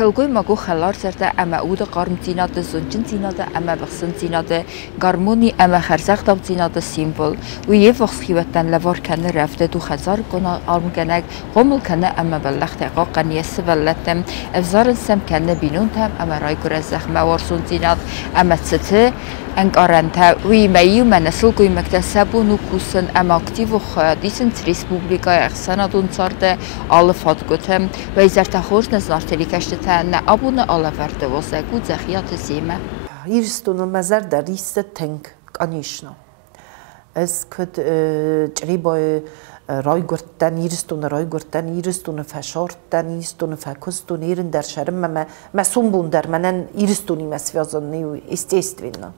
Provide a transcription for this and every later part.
Сылгой магу халар сарда ама уда гарм зинады, зунчин зинады, ама бахсын зинады, гармони ама харзахтав зинады символ. Уе вахс хиваттан лавар каны рафте ду хазар гона арм ганаг, гомл каны ама баллахт قان يسفلتم افزار سم كان بينون تام اما راي كرزخ ما ورسون زينات اما تسته انك ارنتا وي مايو منسل كوي مكتسبو نوكوسن اما اكتيفو خاديسن ريسبوبليكا اخسانادون صارده آل فادگوتم و ایزارتا خورس نزنارتلی کشتتا نه ابونه آل ورده واسه گود زخیات زیمه ایرستون المزر در ریست تنگ کنیشنا از کد جری با رای گرتن ایرستون فشارتن ایرستون فکستون ایرن در شرم مسون بون در منن ایرستونی مسیازن نیو استیستوینا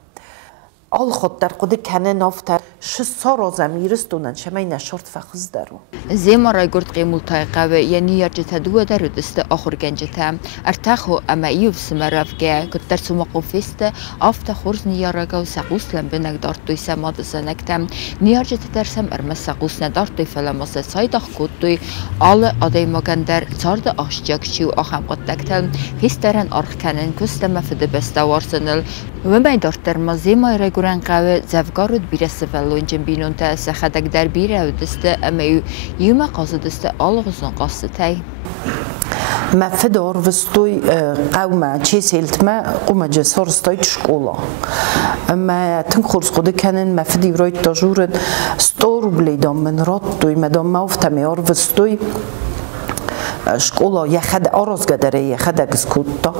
آل خود در خود کنه نافتر شسا رازم ایرستونن شمای نشارت فخز درو زیما رای گرد قیمول تایقه یعنی یارجتا دو در دست آخر گنجتا ارتاخو اما ایوف سمرافگه کد در سماقو فست آفتا خورز نیارگا و سقوس لنبنک دارت دوی سماد زنکتم نیارجتا در سم ارمس سقوس ندارت دوی فلماس سایداخ کود دوی آل آدای مگن در چارد آشجاکچی و آخم قد دکتل هسترن آرخ کنن کستم فده بستا وارسنل و می دارت در ما زیما رای گرن قوه زفگارود بیرس فلونجن بینون تا سخدک در بیره و دسته اما یوم قاصد دست آلغزون قاصد تای. ما فدار وستوی قومه چه سیلت ما قوم جسار استاید شکولا. ما تنخورس خود کنن ما فدی برای تجربه ستور بلیدم من رات توی مدام ما افتم یار وستوی شکولا یخد آراز گدره یخد اگزکوتا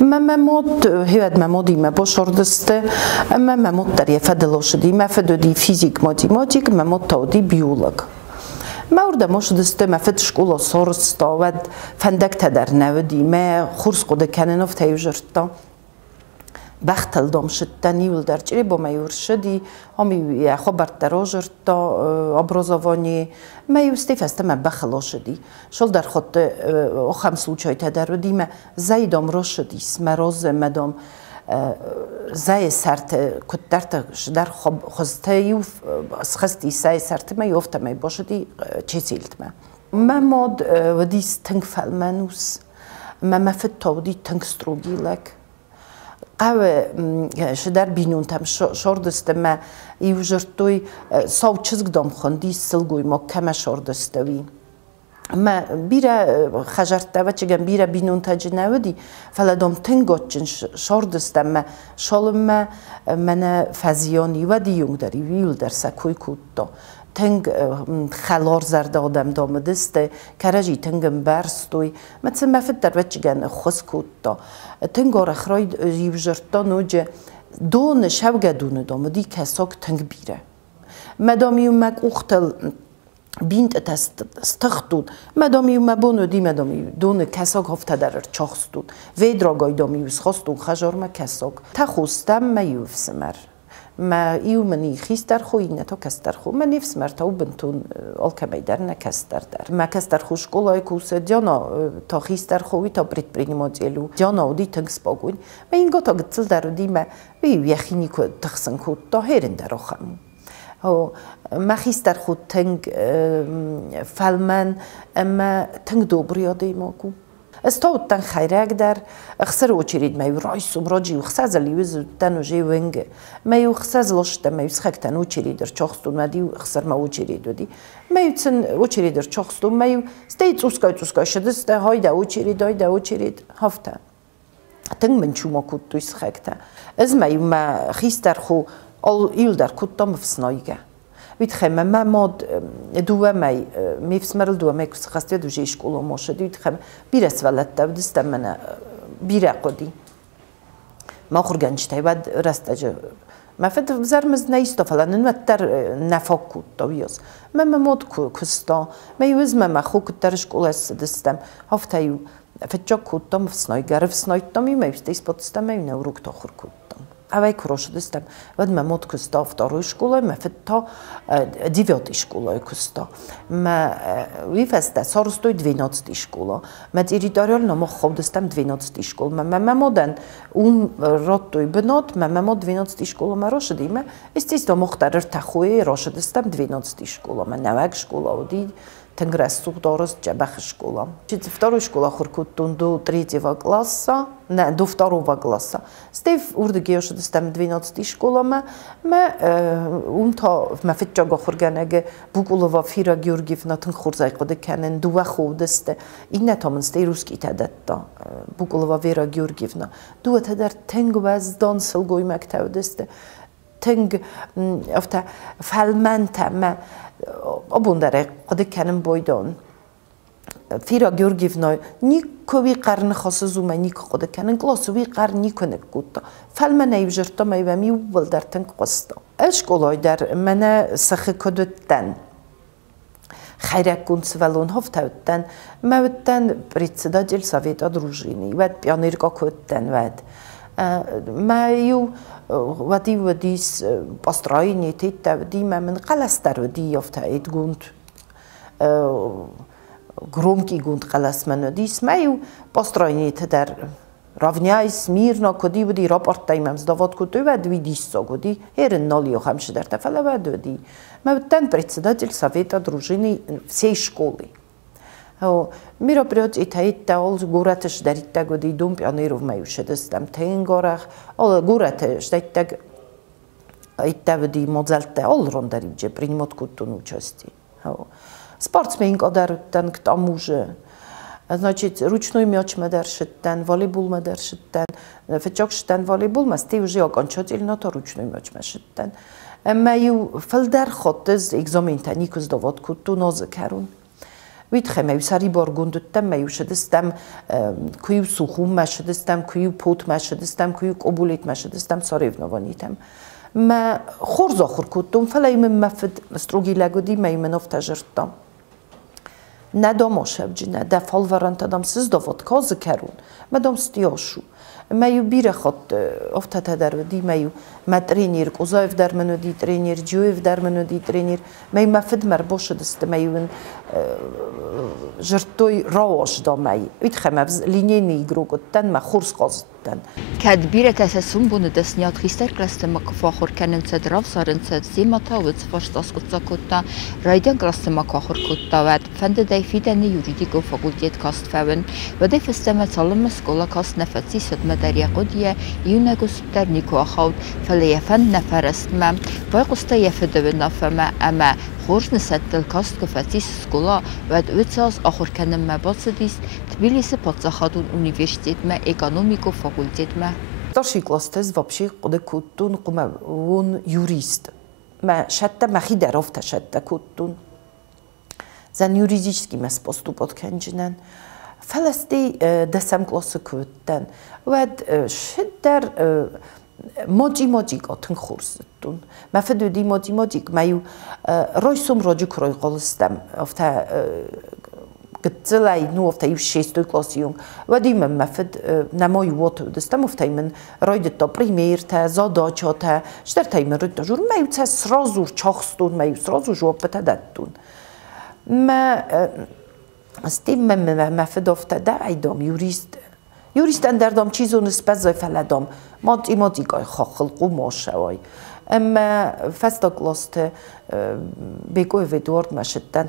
ما مود هیواد مودی ما باشار دسته ما مود در یفدلاشدی ما فدودی فیزیک ماتیماتیک ما مود تودی بیولوگ ما ورده ماش دسته ما فد شکولا سارستا و فندک تدر نودی ما خورس قده کنن افت هیوجرتا بختل دام شدتا نیول در چری با ما یورشدی همی خبر دراجرتا ابرازوانی ما یوستیف است ما بخلا شدی شل در خود آخم سوچای تدرودی ما زیدام را شدی مراز مدام زای سرت کدرت در خواسته یوف خستی زای سرت ما یوفت ما باشدی چه سیلت ما ماد ودیس تنگ فلمنوس ما فت تودی تنگ ستروگی لک قوه شدر بینون تام شاردست ما یوجرتوی ساو چزگ دام خندی سلگوی ما کم شاردستوی ما بیره خجرت و چگم بیره بینون تجنودی فلادم تنگاتچن شاردستم ما شالم من فزیانی و دیونگ داری ویل در سکوی کوتا تنگ خلار زرد آدم دامدسته کرجی تنگم برستوی مثل مفت در وچگن خس کوتا تنگ آرخرای یوجرتا نوجه دون شوگه دونه دامدی کساک تنگ بیره مدامیو مک اختل بینت استخدود مدامیو مبونو دی مدامیو دون کساک هفته در چاخستود وید را گایدامیوس خواستون خجار ما کساک تخوستم میوف سمر ما ایو منی خیستر خوی نه تا کستر خو من نفس مرتاو بنتون آلکمی در نکستر در ما کستر خوش کلای کوسه جانا تا خیستر خوی تا برید برینی ماجلو جانا ودی تنگس باگوین ما این گاتا گتل در دی ما ویو یخینی که تخسن کود تا هرن در آخم ما خیستر خود تنگ فلمن اما تنگ دوبریاده ماگو استاد تن خیرک در خسر اوچرید میو رایسوم راجی و خساز لیوز تن وجی ونگ میو خساز لاشت میو سخک تن اوچرید در چاخستون مدی خسر ما اوچرید ودی میو تن اوچرید در چاخستون میو استید اوسکای شدست هایدا اوچرید هفته تنگ من چوما کود توی سخک تن از میو ما خیستر خو آل ایل در کود تام فسنایگه ويتخيم ما مود دوا ماي ميفسمرل دوا ماي كسخستي دوجي شكولو موشدي ويتخيم بيرس ولدتا ودستم منا بيرا قدي ما خرجنشتاي بعد رستاجه ما فد زرمز نيستو فلان نوتر نفاكو طويوس ما مود كستا ما يوز ما خو كتر شكولاس دستم هفتايو فتجا كوتام فسناي غرف سناي تامي ما يستيس بوتستم ما ينوروك تاخر كوتام اوای کروش دستم ود ما مود کستا وتروی شکوله ما فتا دیویاتی شکوله کستا ما ویفسته سارستوی 12 شکوله ما دیریداریال نما خوب دستم 12 شکوله ما مودن راتوی بنات ما مود 12 شکوله ما روش دیمه استیست مختار تخوی روش دستم 12 شکوله ما نوک شکوله ودی Тенгрессу дорос джабах школа. Вторая школа хуркутун до 3-го класса, не, до 2-го класса. Стив урдегеош дестам 12 школама, умта ма фитчага хурганеге Букулова Фира Георгиевна тынхурзай коде кенен дуа худесте. Инне тамын сте русский тадетта. Букулова Вера Георгиевна. Дуа тадар тенгвездон сылгой мектевдесте. Тенг афта фалмента ма обундare قد کنم بایدان فیرا گیورگیفنای نیکوی قرن خاص زوم نیک قد کنن کلاسوی قرن نیکنه کوتا فلم نیوجرتا میومی ولدرتن قستا اشکالای در من سخ کدتن خیرک کنس ولون هفتهتن مودتن председатель совета дружины واد пионерка кодтен واد مایو ودیس построение تیت ودی من قلستر ودی یافته اید گوند громкий гунд قلس من ودیس مایو построение در равняйс мирно куди ودی рапорт таймам здават куди вад видис сагуди ерен налио хамши در тефеле вад ودی мавтен председатель совета дружины всей школы Мероприятие таитта ол гурате шдаритта годи дум пионеров маю шедестам тенгорах ол гурате шдайтта айтта води модзалта ол рондаривже принимат куттун участие. Спортсмен кадарттан к тому же значит ручной мяч мадаршиттан волейбол мадаршиттан фечокштан волейбол масти уже окончательно то ручной мяч машиттан маю фалдар хотез экзамен таникус дават куттун озкарун ویدخه میوسری بارگوندتم میوشدستم کویو سخوم مشدستم کویو پوت مشدستم کویو قبولیت مشدستم ساریو نوانیتم ما خورز آخر کتم فلای من مفد استروگی لگودی میمناف تجرتم ندام آشبجی نه دفال ورانت دام سز دافت کاز کرون مدام ستیاشو مایو بیره خود افتاده در ودی مایو ما ترینیر کوزایف در منو دی ترینیر جویف در منو دی ترینیر مای مفد مر باشه دست مایون جرتوی راوش دا مای ویدخه مفز لینی نیگرو گتن ما خورس قازدن كادبيرة تسسم بون دسنيات خيستر كلاستما كفاخر كانن سدراف سارن سد سيما تاوت فاشتاس كتسا كتا رايدان كلاستما كاخر كتا واد فند داي فيدن يوريديكو فاقولتيت كاست فاون وداي فستما سالم سكولا كاست نفتسي سدما داريا قدية يوناغو سبتر نيكو أخاود فليا فند نفرستما بايقستا يفدو نفما أما خورش نسدل كاست كفتسي سكولا واد ويتساس آخر كانن ما باسديس تبيليس باتساخادون университет ما экономико факультет ما Старший класс тез вообще قد كنتون قم ون юрист ما شتى ما خي دروفت شتى كنتون زن юридический مس поступат كنجنن فلسطي دسم класс كنتن واد شدر موجي قاتن خورستون ما فدودي موجي ما يو رويسوم راجو كروي قلستم أفتا قتلای نو افتای ششتوی کلاسیون و دیم مفد نمای وات دستم افتای من راید تا پریمیر تا زاداچا تا شتر تای من رد جور میو تا سرازور چاخستون میو سرازور جواب بتدتون ما استیم مفد افتاد ایدام یوریست اندردام چیزو نسبت زای فلدام مادی گای خلقو ماشوای اما فستا کلاست بگوی ودورد ما شدن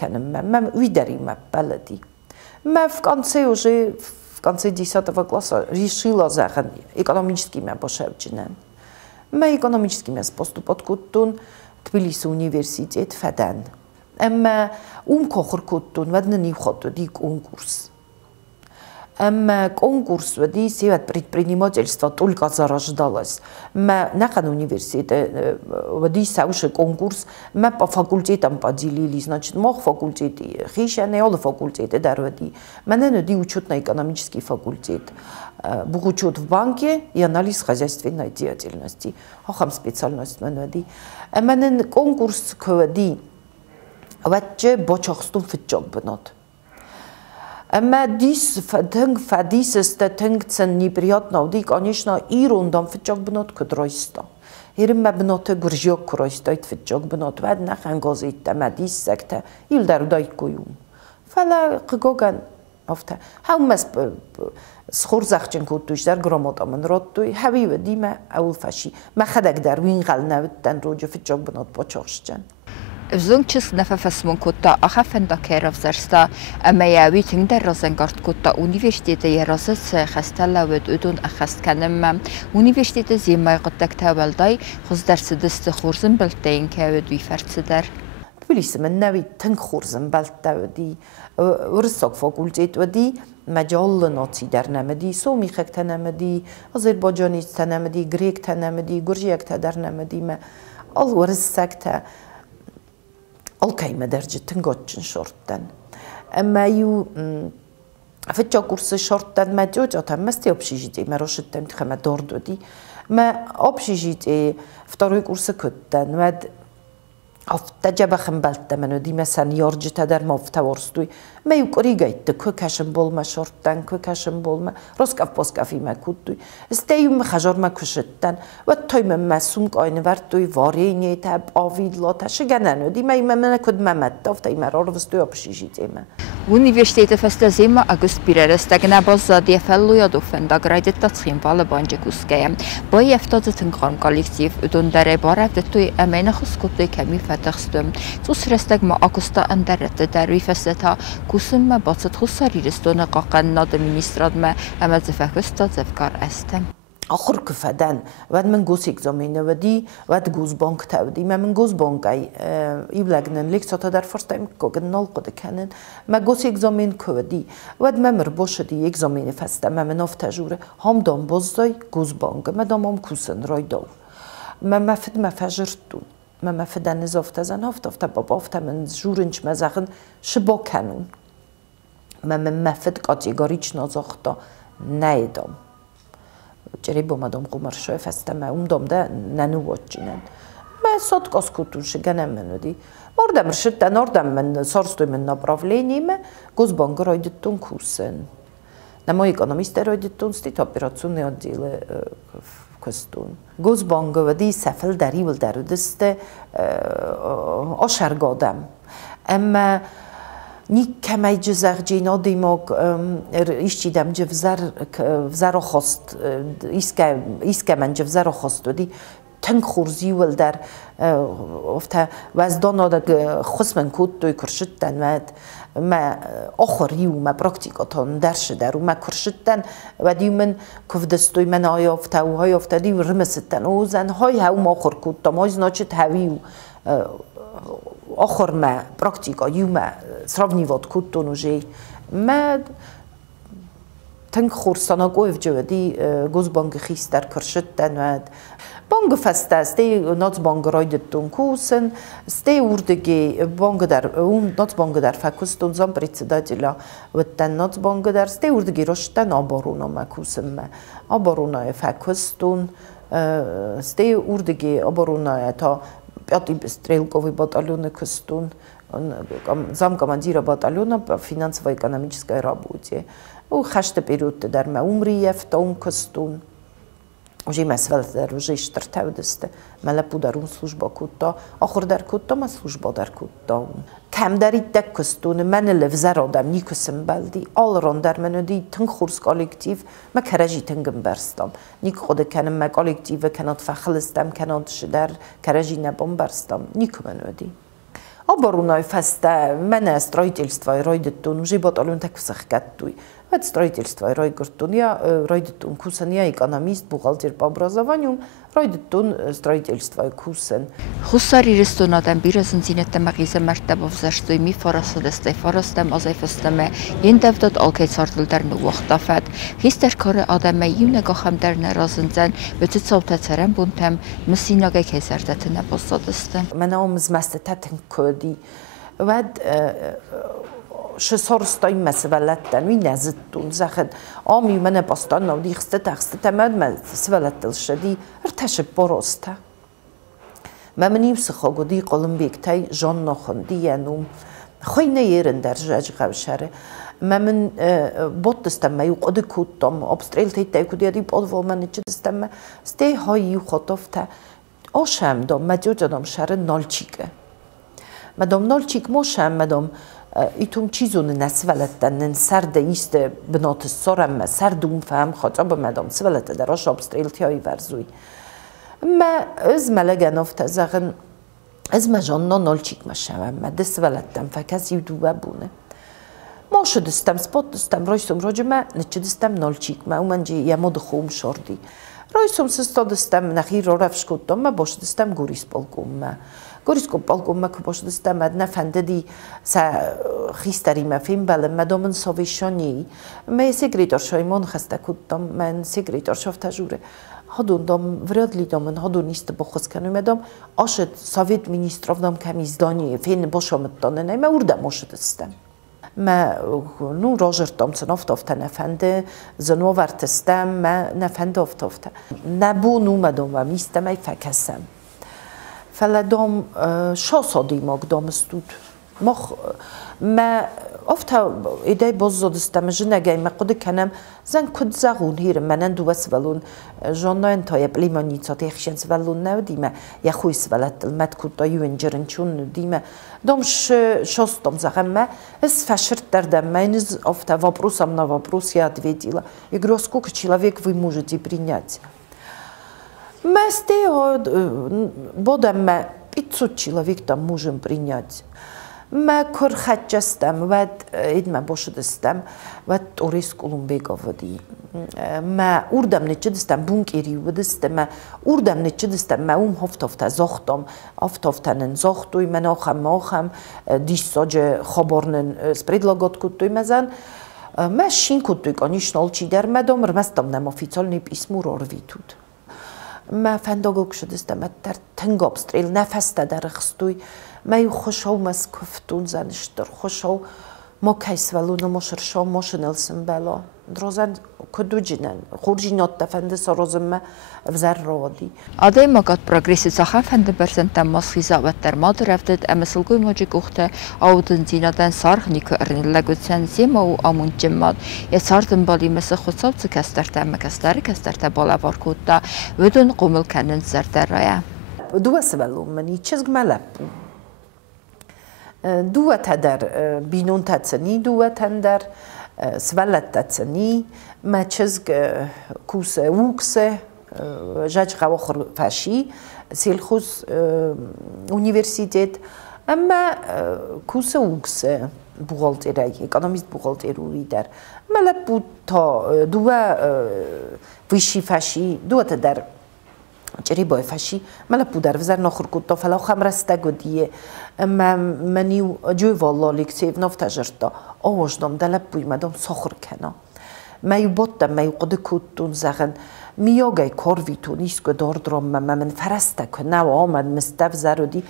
کنم ما ویدری ما بلدی ما в конце 10 класса решила захан экономический ما باشه جنن ما экономический ما поступат куттун Тбилиси университет фадан اما кохор куттун вадна не вход ди конкурс Эм конкурс води севет предпринимательство только зарождалось. Мы на университете води сауши конкурс, мы по факультетам поделились, значит, мох факультеты, хищные all факультеты дарвади. Мене нади учет на экономический факультет, бухучет в банке и анализ хозяйственной деятельности. Ахам специальность мене нади. Мене конкурс води, ватче бочахстун фитчок бнот. Эма дис фадисеста тынгцен неприятно, ди, конечно, ирундам фитчок бнот кдройста. Ирма бноте гуржок кройста, ит фитчок бнот, вад нахан газетта, ма дис секта, ил дарудай куюм. Фала кгоган офта. Хаумас схурзахчен кутуш дар грамота мен роттуй, хавива дима аул фаши. Ма хадак дар вин гал навттан роджо фитчок бнот бочохшчан. Vzungčis nefefesmun kutta achafenda kerav zersta, amejawi tingder rozengart kutta universitete yerosetse khastalla wed udun akhastkanem universitete zimay qottak tawalday khuzdarsidist khurzen beltein kawed wifertsider. Tbilisi mennawi tınkhurzen beltawdi ورسق فاکولتیت و دی مجال ناتی در نمدی سومی خک تنمدی آذربایجانی تنمدی گریک تنمدی گرجیک در نمدی ما آل ورسق تا آل کیم درجه تنگاتشن شرطن اما یو فتجا کورس شرطن ما جوجا مستی آبشیجی ما روشتن تخم دارد ودی ما آبشیجی فتاروی کورس کتن و تجربه خمبلت منو دی مثلا یارجت در مافتا ورستوی ما یکوری گیت که کشم بول ما شرطن که کشم بول ما راسکاف پاسکافی ما کودوی استیوم خجار ما کشتن و تایم مسوم کاین ورد توی وارینی تاب آوید لاته شگنن دی ما من کد ممت دافت ای مرا رو وستوی آبشیجی ما Universitete festa zima August Pireresta gnaboza die felluja dofenda grajdet tatschim vale banje kuskejem. Boi eftaze tenkarm kollektiv udundare baravde tui emene khuskutui kemi fetaxstum. Tus restag ma akusta anderette dervi festeta kusum ma batsat khussaririston qaqan nad ministradme emeze fekusta zevkar estem. آخر کفدن ود من گوش اگزامینه ودی ود گوز بانک تودی من گوز بانکای ایبلگنن لیکس تا در فرست تایم کوگن نال قد کنن ما گوش اگزامین کودی ود ممر باشدی اگزامین فسته من افتجوره هم دام بازدای گوز بانک ما دامم کوسن رای داو ما مفد مفجرتون ما مفدن نزافت زن هفت بابا هفت من جورنج مزخن شبا کنون ما مفد کاتیگاریچ نازاختا نیدام جری با مدام قمر شای فسته ما دام ده ننو واجینن ما صد کاس کتوش گنم منو دی مردم رشد نردم من سارستوی من نبرافلینی ما گوز بانگ رایدتون کوسن نما اکونومیست رایدتون ستیت اپراتسیون دیل کستون گوز بانگ و دی سفل دری ول درو دسته آشرگادم اما نیک کمی جزر جینا دیماگ ایشیدم جفزر خواست ایسکه من جفزر خواست دی تنگ خورزی ول در افته وزدان آده خسمن کود توی کرشتن ما آخری و ما پراکتیکاتان درش در و ما کرشتن و دی من کفدستوی من آیافته و هایافته دی و رمستن و زن های هم آخر کود تا ما ازناچت هوی و آخر ما پراکتیکا یوم سراونیوات کودتون و جی ما تنگ خورسانا گویف جودی گوز بانگ خیست در کرشتن و بانگ فسته است نات بانگ رایدتون کوسن ستی اوردگی بانگ در نات بانگ در فکستون زن پریتسدادیلا و تن نات بانگ در ستی اوردگی رشتن آبارونا ما کوسن ما آبارونا فکستون ستی اوردگی آبارونا تا پیاتی سтрелковый батальон костун замкомандира батальона по финансово-экономической работе. У хаште период در ما عمریف تون کستون وجی مسئله در وجی اشترته دسته ملپو در اون سلوجبا کتا آخر در کتا ما سلوجبا در کتا کم داری دک کستون من لفظر آدم نیکسم بلدی آل ران در منو دی تنگ خورس کالکتیو ما کرجی تنگم برستم نیک خود کنم ما کالکتیو کنات فخلستم کنات شدر کرجی نبام برستم نیک منو دی آبارونای فسته من строительство ройдеттун уже батальон так всахкаттуй это строительство ройгуртун я ройдеттун кусен я экономист бухгалтер по образованию ройдеттун строительство кусен Хуссари рестонадан бирасın zinette magize mertebe vzashtoy mi farasodeste farastem azayfasteme yendevdad alkaytsartılder nu waqtafat hister kare adame yunega hamder nerazıncan ötü savtatseren buntem misinage keserdetine bosadestem من آموز مستتن کدی و شسارستای مسئولتن وی نزدتون زخد آمی من باستان نودی خسته تخسته تمد مسئولت شدی ارتش براسته منیم سخاگودی قلم بیکتای جان نخوندی ینوم خوی نیرن در جاج قوشره من بود دستم میو قد کودم ابستریل تیت کودی دی بود و من چه دستم ستی هایی خطافته آشم دام مدیو دام شهر نالچیکه مدام نالچیک موشم مدام ایتوم چیزون نسولتن سرد ایست بنات سرم سردوم فهم خاطر مدام سولت دراش ابستریل تیای ورزوی ما از ملگن افت زغن از مجان نالچیک مشام مدرس ولدتم فکس یودوبه بونه ماش دستم سپات دستم رایسم راجمه نچه دستم نالچیک ما اومنجی یه مود خوم شردی رایسم سستا دستم نخیر را رفش کردم ما باش دستم گوریس بالگوم گوریس بالگوم ما که باش دستم مد نفنده دی خیستری ما فیم بله مدامن سویشانی ما سیگریتار شایمان خسته کردم من سیگریتار شفت تجوره هادون دام ورادلی دامن هادون نیست بخوز کنم مدام آشد سویت مینیستراف دام کمیزدانی فین باشم دانه نه ما اردم آشد دستم ما نو راجر تامسن افتافته نفنده زنو ورتستم ما نفنده افتافته نبو نو مدام و میستم ای فکسم فلدام شاسادی ماگ دامستود ما افتا ایده باز زدستم جنگی ما قد کنم زن کد زغون هیر منن دو سوالون جانا انتای بلیمانی تاخشن سوالون نودیمه یا خوی سوالت المد کد دایون جرنچون دیمه دامش شاستم زغم ما اس فشرت دردم منز افتا вопросом на вопрос я ответила я говорю сколько человек вы можете принять мы с бодом 500 человек там можем принять ما کر خجستم و ایدم باشدستم و توریس کلمبیگا ودی ما اردم نچدستم بونکیری ودستم ما اردم نچدستم ما هفتافت زاختم هفتافتن زاختوی من آخم دیساج خبرنن سپریدلاگات کتوی مزن ما شین کتوی کنیش نالچی در مدام رمستم نم افیصال نیب اسمو رو رویتود ما فنداگوک شدستم در تنگاب ستریل نفسته در خستوی ما یو خوشاو مسکفتون زنشتر خوشاو ما کیس ولون ماشرشاو ماشنلسن بلا درازن کدو جنن خورجینات دفنده سرازم ما وزر روادی آدای ماگات پروگرسی ساخن فنده برسنتم ماسخیزا و در ماد رفتد امسلگوی ماجی گوخته آودن زینادن سارخ نیکو ارنی لگوتسن زیما و آمون جماد یا ساردن بالی مثل خودساب کسترته مکستر بالا وارکوتا ودون قومل کنن زرده رایا دو سوالو منی چزگ ملپو دو تدر بینون تدسنی دو تندر سوالت تدسنی ما چزگ کوسه ووکسه جاج خواخر فاشی سیلخوز اونیورسیتت اما کوسه ووکسه بوغالترایی اکانومیست بوغالتروری در ملپو تا دو ویشی فاشی دو تدر جری بای فشی مال پودر وزر نخور کتا فلا خمرسته گدیه منیو جو والا لیکسیو نفتجرتا آوشدم دلب بوی مدام سخر کنا میو بودم میو قد کتون زغن میاگای کارویتو نیست که داردرام من فرسته که نو آمد مستف زرودی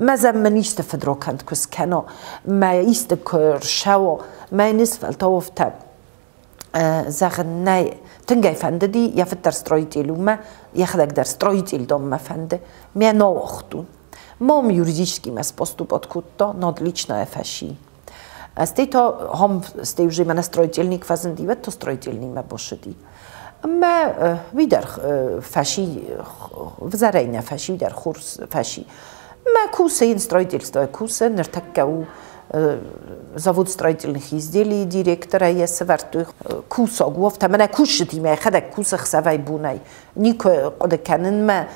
مزم من ایست فدرا کند کس کنا ما ایست که شوا ما نیست فلتا وفته زغن نه تنگای فنده دی یا فتر سترایتیلو ما یا خدک در سترایتیل دام ما فنده می ناوختون مام юридически ما поступат кутто надлично ефаши стейто хом стейуже ма строительник фазендиве то строительник ма бошеди ама видар фаши взарайна фаши видар хурс фаши ма кусейн строительство кусен нертаккау завод строительных изделий директора я сварту куса гуфт мана кушти ма хадак куса хсавай бунай нико قد کنن ما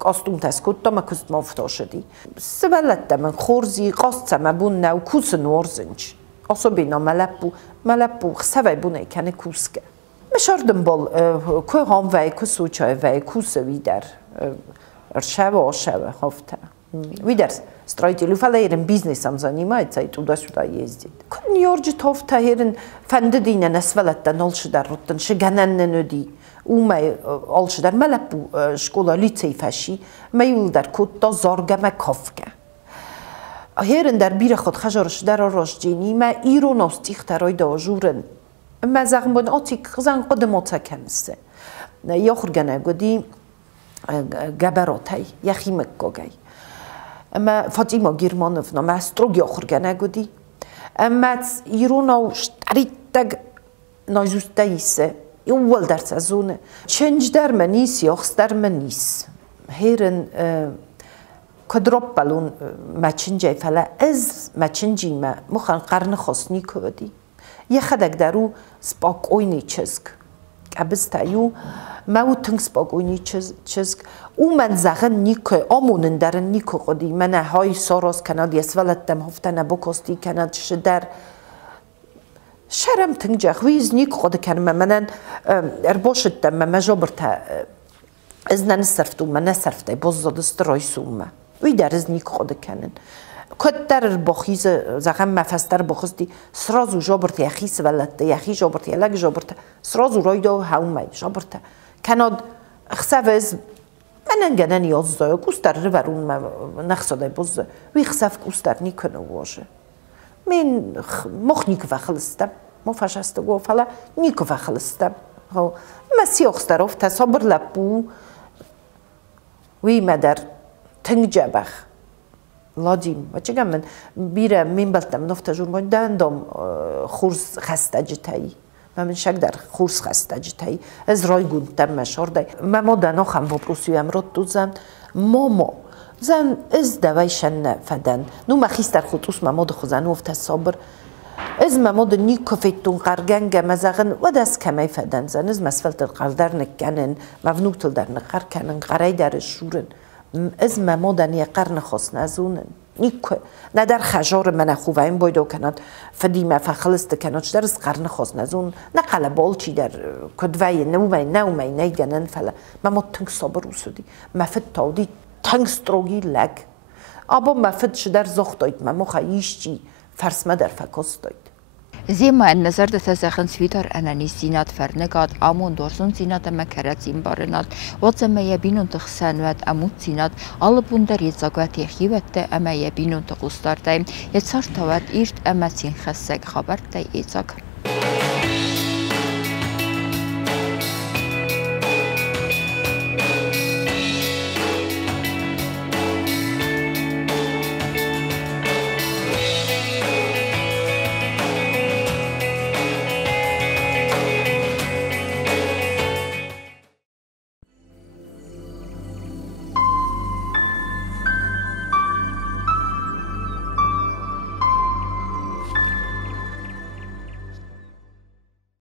قاستون تسکوت تا ما کست مافتا شدی سوالت من خورزی قاست ما بون نو کوس نورزنج آسو بینا ملپو خسوای بونه کنه کوسکه مشاردم بال که هم وای کسو چای وای کوس ویدر شوا هفته ویدر строители фалаерен бизнесом занимается и туда-сюда ездит. Нью-Йорк тофта херен фандедина насвалатта нолшдар руттан шигананнеди умай алшдар малапу школа лицей фаши маюлдар кутта зорга маковка. Херен дар бир ход хажарш дар рождени ма иронос тихтарой да журен. Ма загмон отик зан قدمات کنسه. یا خورگنه گودی گبراتی یا خیمک گوگی. اما فاطمه گیرمانونا ما استروگی آخرگنه گودی اما ایرونا شتریتگ نایزوستاییسه اول در سازونه چنج در منیس یا خس در منیس هیرن کدرب بلون مچنجی فلا از مچنجی ما مخان قرن خاصنی کودی یه خدک درو سپاک اوینی چزگ ابستایو ما و تنگ سپاک اوینی چزگ او من زغن نیک آمونن در نیک قدی من های ساراس کناد یسولتم هفتن بکستی کناد شدر شرم تنجخ ویز نیک قد کنم منن ارباشتم من جبرت از نصرفتم من نصرفته بزد استرایسوم وی در از نیک قد کنن کد در بخیز زغن مفستر بخستی سرازو جبرت یخیس ولت یخی جبرت یلگ جبرت سرازو رایدو هاومی جبرت کناد خسوز من گنه نیاز داره کوستر رو برون نخصده بزه وی خسف کوستر نیکنه واشه من مخ نیک فخلستم مفشست گفت حالا نیک فخلستم مسیح خستر افت صبر لبو وی مدر تنگ جبخ لادیم و چگم من بیره من بلتم نفت جور باید دندم خورس خسته جتایی من شک در خورس خسته جتایی از رای گوندم مشارده ما دناخم با پروسیویم رو دوزم ماما زن از دوایشن فدن نو مخیستر خطوس مماد خوزن افت صبر از مماد نیک فیتون قرگنگ مزغن و دست کمی فدن زن از مسفلت القردر نکنن مونوتل در نقر کنن قرای در شورن از مماد نی قرن خاص نزونن نیک نه در خجار من خوبه این باید کنند فدیمه فخلست کنند در از قرن خاص نزون نه قلبال چی در کدوی نومی نیگنن فلا مماد تنگ صبر وسودی مفت تاودی تنگ ستروگی لگ آبا مفت شدر زخ داید ممو خیش چی فرسمه در فکاس داید زیما النظر ده زخن سویتر انانی سینات فرنگاد آمون دورسون سینات مکرد زیم بارنات واتزم یبینون تخسانوات امود سینات آلبون در یزاقوات یخیوت ده اما یبینون تقوستار دایم یتسار توات ایرت اما سین خسک خبر ده ایزاق